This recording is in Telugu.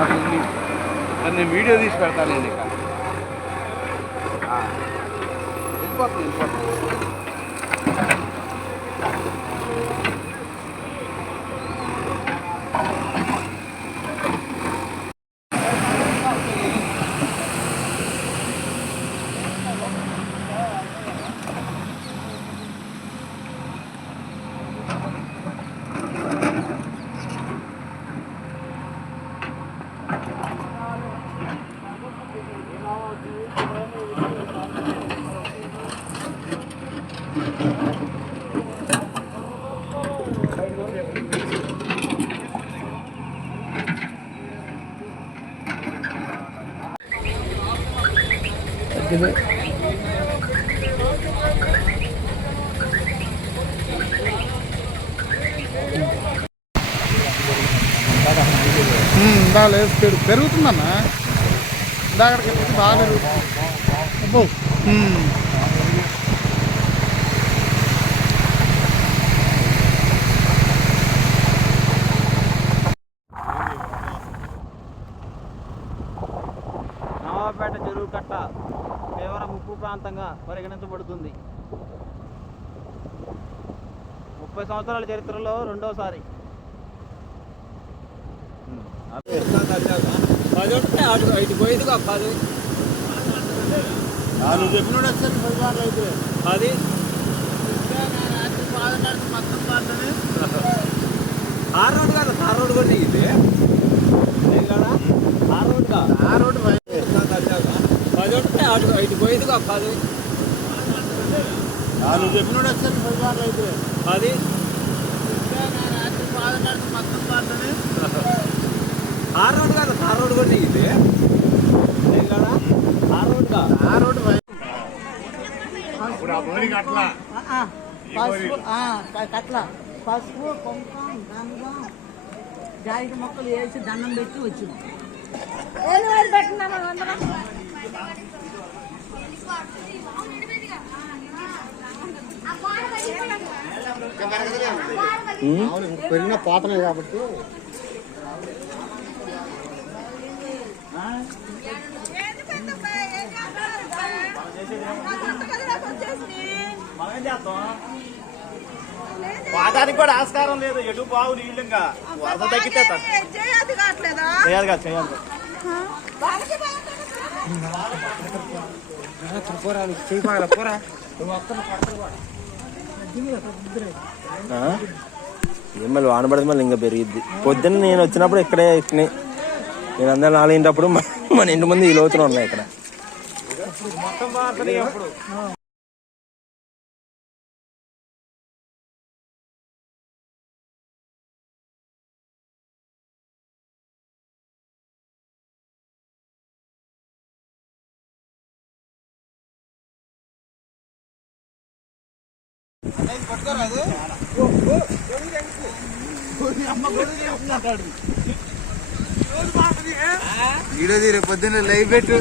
నాకు ఉంది. నేను వీడియో తీసి పెడతాను నేను ఇక వెళ్ళిపోతుంది వెళ్ళిపోతుంది వెళ్ళిపోతుంది బాగా లేదు పెరుగు పెరుగుతుందన్న ఇందాకడికి బాగా పెరుగుతుంది అబ్బో. ఉమ్. నవాపేట చెరువు కట్ట తీవ్ర ముప్పు ప్రాంతంగా పరిగణించబడుతుంది. ముప్పై సంవత్సరాల చరిత్రలో రెండోసారి. పది ఉంటే అటు ఇటు పోయిందిగా పది. నువ్వు చెప్పినోడు వచ్చేసి పది బాగా అయితే. పది. ఆరు రోడ్డు కదా ఆరు రోడ్డు కూడా ఇది. ఆరు రోడ్డు కాదు ఆ రోడ్డు పై- పది ఉంటే అటు ఇటు పోయిందిగా పది. నువ్వు చెప్పినోడు వచ్చేసి పది బాగా అయితే. పది. ఆరు రోడ్డు కదా ఆరు రోడ్డు కూడా ఇది ఆరు రోడ్డు కాదు ఆ ఆ, క- కట్ల పసుపు కుంకుమ గంధం జాయికి మొక్కలు వేసి దండం పెట్టి వచ్చింది పెరిగిన పోతున్నాయి కాబట్టి వాటానికి కూడా ఆస్కారం లేదు. ఎటు బావు నీళ్ళు ఇంకా. వరద తగ్గితే చేయాలి కదా చేయాలి ఏం మళ్ళీ వాన పడితే మళ్ళీ ఇంకా పెరిగిద్ది. పొద్దున్న నేను వచ్చినప్పుడు ఇక్కడే ఎక్కినాయి నేను అందరూ నాలుగింటప్పుడు మ- మన ఇంటి ముందు ఈ లోతులు ఉన్నాయి ఇక్కడ మొత్తం బాగుంటుంది ఈరోజు రేపు పొద్దున్న లైవ్ పెట్టు.